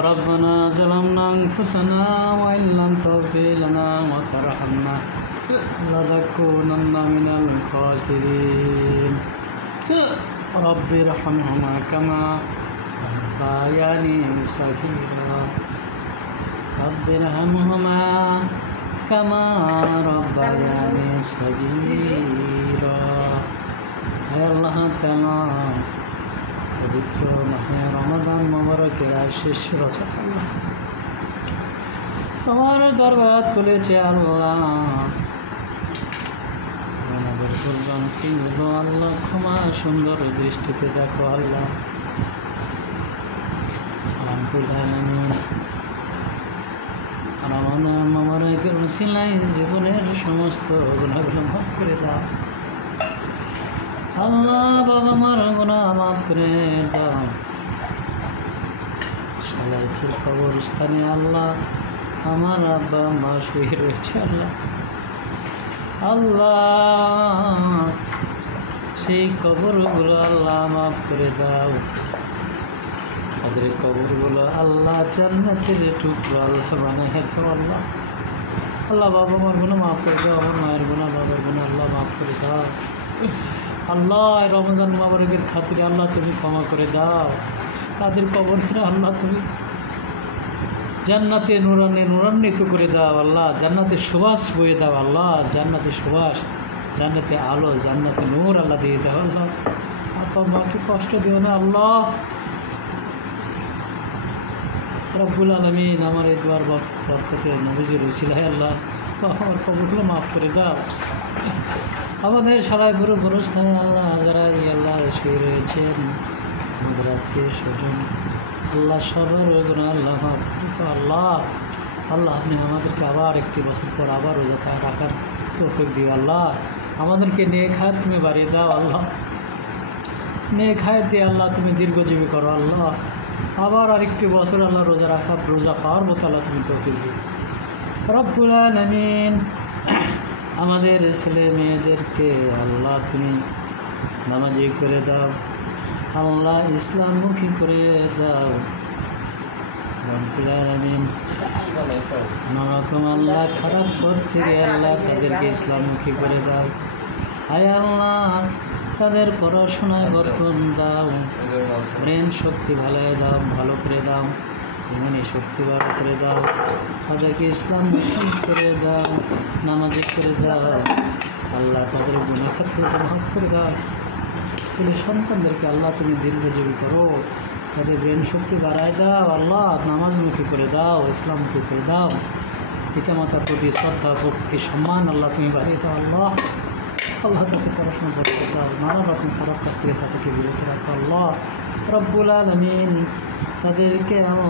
ربنا ظلمنا أنفسنا وإن لم تغفر لنا وترحمنا لنكونن من الخاسرين رب ارحمهما كما ربياني صغيرا رب ارحمهما كما ربياني صغيرا হে আল্লাহ তাআলা পবিত্র মাহে রমাদান মুবারকের শেষ রজব আল্লাহ তোমার দরবার তুলেছে আল্লাহ আমাদের কুরবানিগুলো আল্লাহ ক্ষমা সুন্দর দৃষ্টিতে দেখো আল্লাহ রমাদান মুবারকের ওসিলায় জীবনের সমস্ত গুনাহগুলো মাফ করে দাও আল্লাহ বাবা মার গুনাহ মাফ করে দাও সালাইপুর কবরস্থানে আল্লাহ আমার আব্বা মা শুয়ে রয়েছে আল্লাহ আল্লাহ সেই কবরগুলো আল্লাহ মাফ করে দাও তাদের কবরগুলো আল্লাহ জান্নাতের টুকরো আল্লাহ বানায় দাও আল্লাহ আল্লাহ বাবা মার গুনাহ মাফ করে দাও আমার মায়ের গুনাহ বাবার গুনাহ আল্লাহ মাফ করে দাও আল্লাহ রমজান মুবারকের খাতিরে আল্লাহ তুমি ক্ষমা করে দাও তাদের কবরকে আল্লাহ তুমি জান্নাতে নূরান্বিত করে দাও আল্লাহ জান্নাতে সুবাস বয়ে দাও আল্লাহ জান্নাতে সুবাস জান্নাতে আলো জান্নাতে নূর আল্লাহ দিয়ে দাও আল্লাহ আপা মাকে কষ্ট দিও না আল্লাহ রব্বুল আলামিন আমার এই দুয়ার বরকতে নবীজির উসিলায় আল্লাহ আমার কবরগুলো মাফ করে দাও আমাদের সবাই পুরো গুরুস্থানে আল্লাহ যারা আল্লাহ শুয়ে রয়েছেন আমাদের আত্মীয় স্বজন আল্লাহ সবার গুনাহ আল্লাহ মাফ করে দাও আল্লাহ আল্লাহ আপনি আমাদেরকে আবার একটি বছর পর আবার রোজা রাখার তৌফিক দিও আল্লাহ আমাদেরকে নেক হায়াত তুমি বাড়িয়ে দাও আল্লাহ নেক হায়াত দিয়ে আল্লাহ তুমি দীর্ঘজীবী করো আল্লাহ আবার আরেকটি বছর আল্লাহ রোজা পাওয়ার মতো আল্লাহ তুমি তৌফিক দিও রব্বুল আলামিন আমাদের ছেলে মেয়েদেরকে আল্লাহ তুমি নামাজি করে দাও আল্লাহ ইসলামমুখী করে দাও রব্বুল আলামিন নানারকম আল্লাহ খারাপ পথ থেকে আল্লাহ তাদেরকে ইসলামমুখী করে দাও হায় আল্লাহ তাদের পড়াশোনায় বরকত দাও ব্রেন শক্তি ভালো করে দাও ইমানি শক্তি ভালো করে দাও তাদেরকে ইসলামমুখী করে দাও নামাজি করে দাও আল্লাহ তাদের গুনাহ খাতাকে মাফ করে দাও ছেলে সন্তানদেরকে আল্লাহ তুমি দীর্ঘজীবী করো তাদের ব্রেন শক্তি বাড়ায় দাও আল্লাহ নামাজমুখী করে দাও ইসলামমুখী করে দাও পিতামাতার প্রতি শ্রদ্ধা ভক্তি সম্মান আল্লাহ তুমি বাড়িয়ে দাও আল্লাহ আল্লাহ তাকে পড়াশোনা করতে দাও নানা রকম খারাপ কাজ থেকে তাদেরকে বিরত রাখো আল্লাহ রব্বুল আলামিন তাদেরকে আল্লাহ